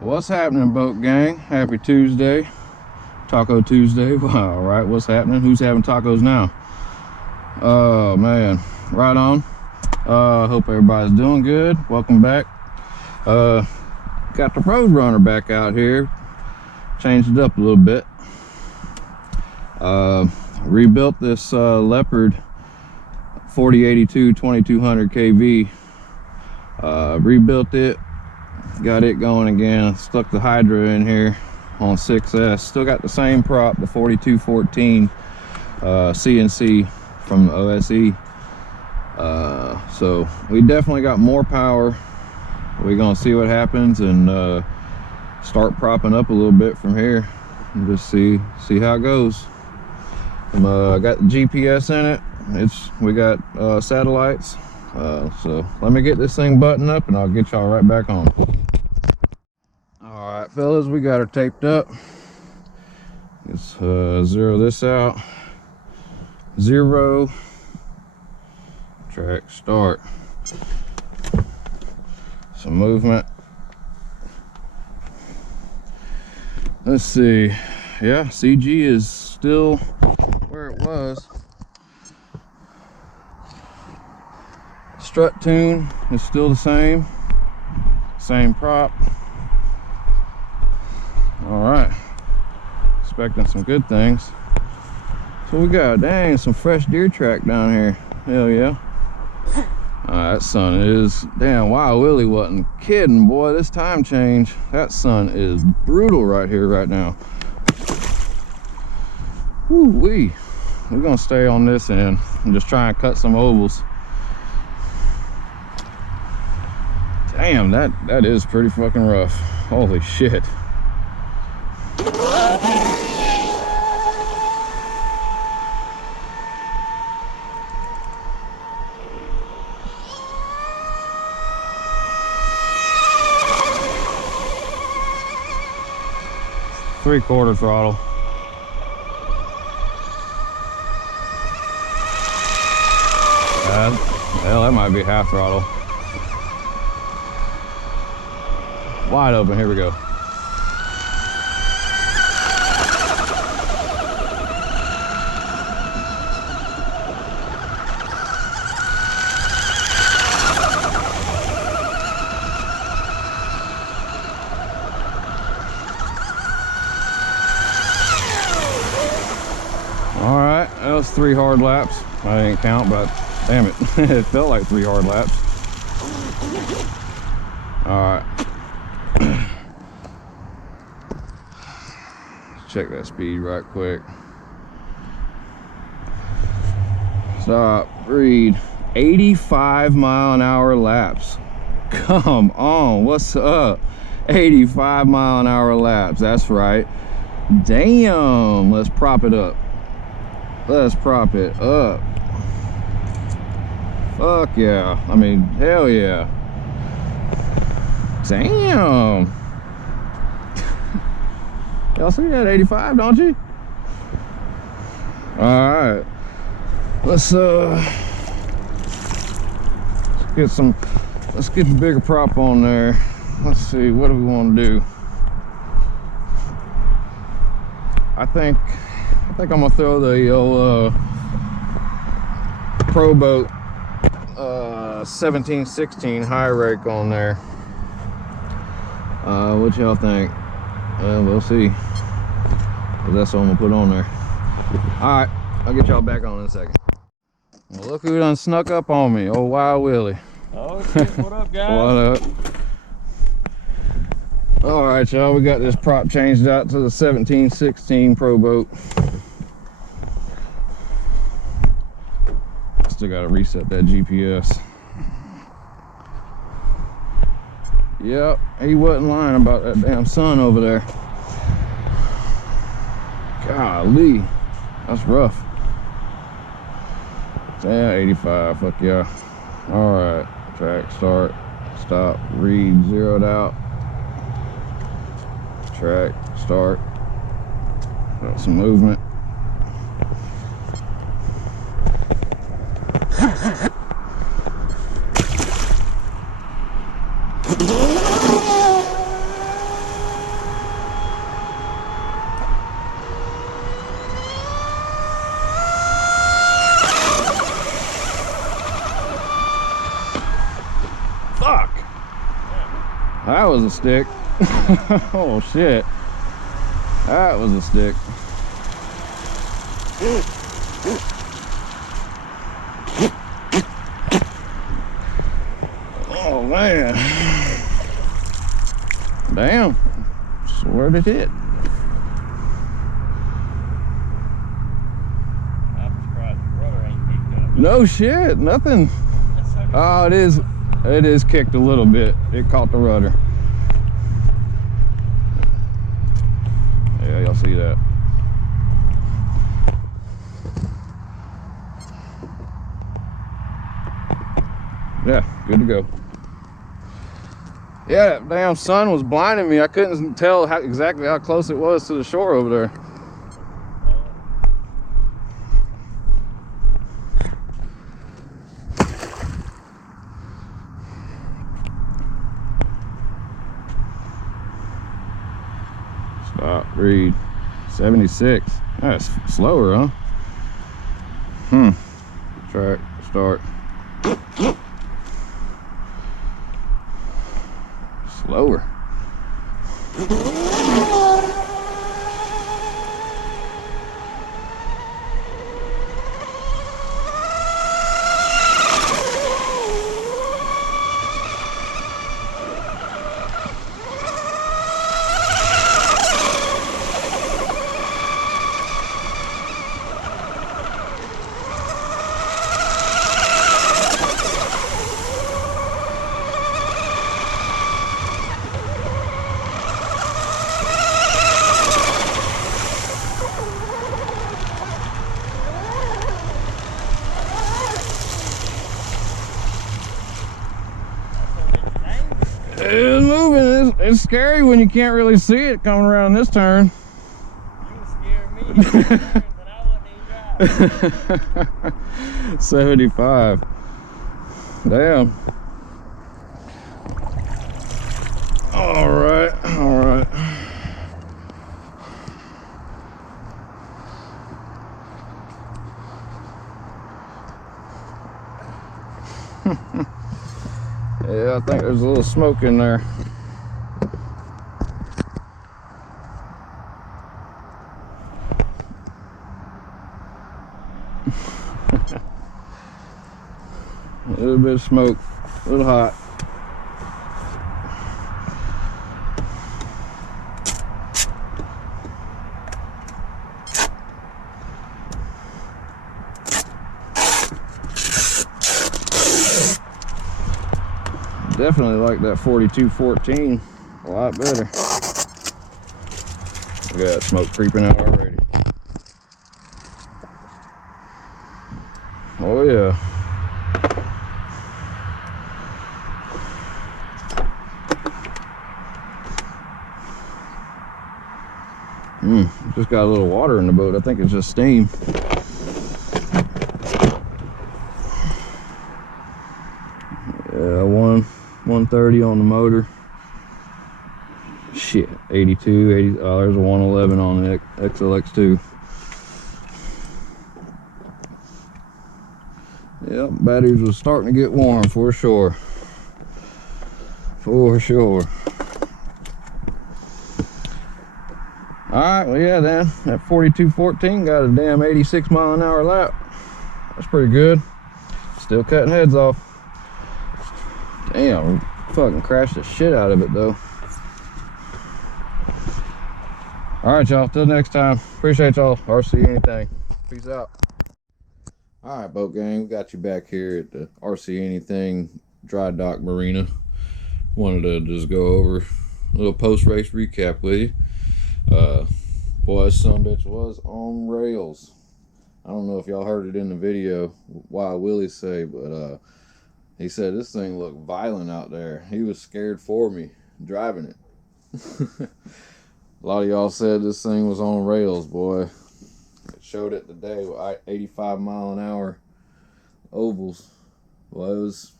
What's happening, boat gang? Happy Tuesday, Taco Tuesday. All right, what's happening? Who's having tacos now? Oh man, right on. Hope everybody's doing good. Welcome back. Got the Roadrunner back out here. Changed it up a little bit. Rebuilt this Leopard 4082 2200 kV. Rebuilt it. Got it going again. Stuck the Hydra in here on 6S. Still got the same prop, the 4214 CNC from the OSE. So we definitely got more power. We're gonna see what happens and start propping up a little bit from here and just see how it goes. I got the GPS in it. We got satellites. So let me get this thing buttoned up and I'll get y'all right back on. All right, fellas, we got her taped up. Let's zero this out. 0. Track start. Some movement. Let's see. Yeah, CG is still where it was. Strut tune is still the same prop. All right, expecting some good things. So we got, dang, some fresh deer track down here. Hell yeah. That sun is, damn, Wild Willie wasn't kidding, boy. This time change, that sun is brutal right here right now. Woo-wee. We're gonna stay on this end and just try and cut some ovals. Damn, that is pretty fucking rough. Holy shit. Three-quarter throttle. Hell, that might be half throttle. Wide open, here we go. All right, that was 3 hard laps. I didn't count, but damn it, it felt like 3 hard laps. All right. Check that speed right quick. Stop, read. 85-mile-an-hour laps. Come on, what's up? 85-mile-an-hour laps, that's right. Damn, let's prop it up. Let's prop it up. Fuck yeah. I mean, hell yeah. Damn. Y'all see that 85, don't you? All right. Let's get the bigger prop on there. Let's see, what do we want to do? I think I'm gonna throw the old Pro Boat 1716 high rake on there. What y'all think? We'll see. That's what I'm gonna put on there. All right, I'll get y'all back on in a second. Well, look who done snuck up on me. Oh, Wild Willie. Oh shit, what up, guys? What up? All right, y'all, we got this prop changed out to the 1716 Pro Boat. Still gotta reset that GPS. Yep, he wasn't lying about that damn sun over there. Golly, that's rough. Damn, 85, fuck yeah. All right, track start, stop, read, zeroed out. Track start, got some movement. That was a stick. Oh shit. That was a stick. Oh man. Damn. So where'd it hit? I'm surprised the rudder ain't kicked up. No shit, nothing. Oh, it is kicked a little bit. It caught the rudder. Yeah, y'all see that. Yeah, good to go. Yeah, that damn sun was blinding me. I couldn't tell exactly how close it was to the shore over there. Stop, read. 76. That's slower, huh? Track, start. Slower. It's moving. It's scary when you can't really see it coming around this turn. You scared me. You turned, but I wasn't even driving. 75. Damn. All right. All right. Yeah, I think there's a little smoke in there. A little bit of smoke, a little hot. Definitely like that 4214 a lot better. We got smoke creeping out already. Oh yeah. Just got a little water in the boat. I think it's just steam. Yeah, 130 on the motor. Shit, 82, 80. Oh, there's a 111 on the XLX2. Yep, batteries was starting to get warm for sure. For sure. Alright, well yeah then, that 4214 got a damn 86 mile an hour lap. That's pretty good. Still cutting heads off. Damn, fucking crashed the shit out of it though. Alright y'all, till next time. Appreciate y'all. RC Anything. Peace out. Alright boat gang, we got you back here at the RC Anything Dry Dock Marina. Wanted to just go over a little post-race recap with you. Boy, this sumbitch was on rails. I don't know if y'all heard it in the video, Wild Willie say, but he said this thing looked violent out there. He was scared for me driving it. A lot of y'all said this thing was on rails, boy. It showed it today with 85 mile an hour ovals. Well, it was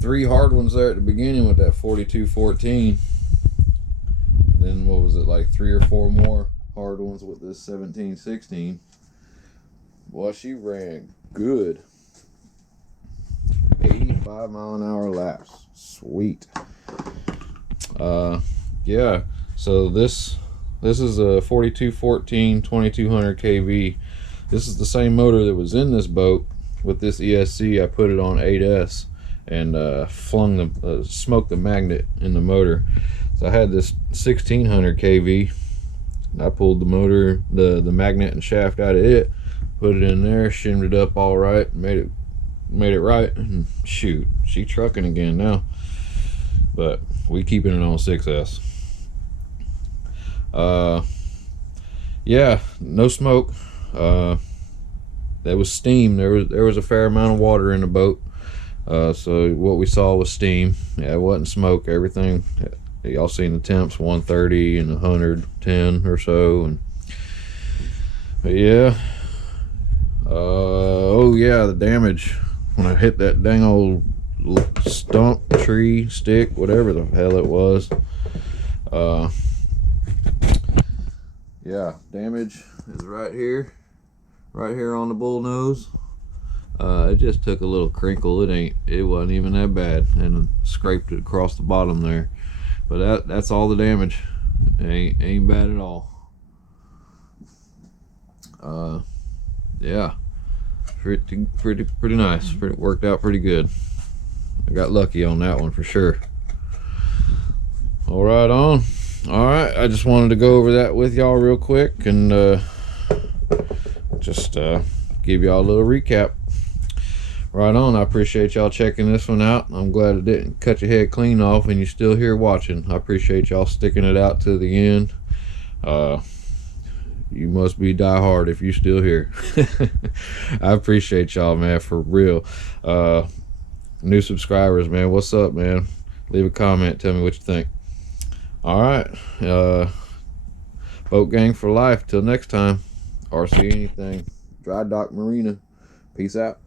3 hard ones there at the beginning with that 4214. Then what was it, like 3 or 4 more hard ones with this 1716. Boy, she ran good. 85 mile an hour laps. Sweet. Yeah, so this is a 4214 2200 kV. This is the same motor that was in this boat. With this ESC, I put it on 8S and flung the smoked the magnet in the motor. So I had this 1600 kV. I pulled the motor, the magnet and shaft out of it, put it in there, shimmed it up all right, made it right, and shoot, she trucking again now. But we keeping it on 6S. Yeah, no smoke. There was steam. There was a fair amount of water in the boat. So what we saw was steam. Yeah, it wasn't smoke. Everything. Y'all seen the temps, 130 and 110 or so. And but yeah. Oh yeah, the damage when I hit that dang old stump, tree, stick, whatever the hell it was. Yeah, damage is right here on the bull nose. It just took a little crinkle. It wasn't even that bad, and scraped it across the bottom there. But that's all the damage. Ain't bad at all. Yeah, pretty nice. Worked out pretty good. I got lucky on that one for sure. All right, on. All right, I just wanted to go over that with y'all real quick and just give y'all a little recap. Right on. I appreciate y'all checking this one out. I'm glad it didn't cut your head clean off and you're still here watching. I appreciate y'all sticking it out to the end. You must be die hard if you're still here. I appreciate y'all, man, for real. New subscribers, man, what's up, man? Leave a comment, tell me what you think. All right, boat gang for life. Till next time. RC anything. Dry Dock Marina. Peace out.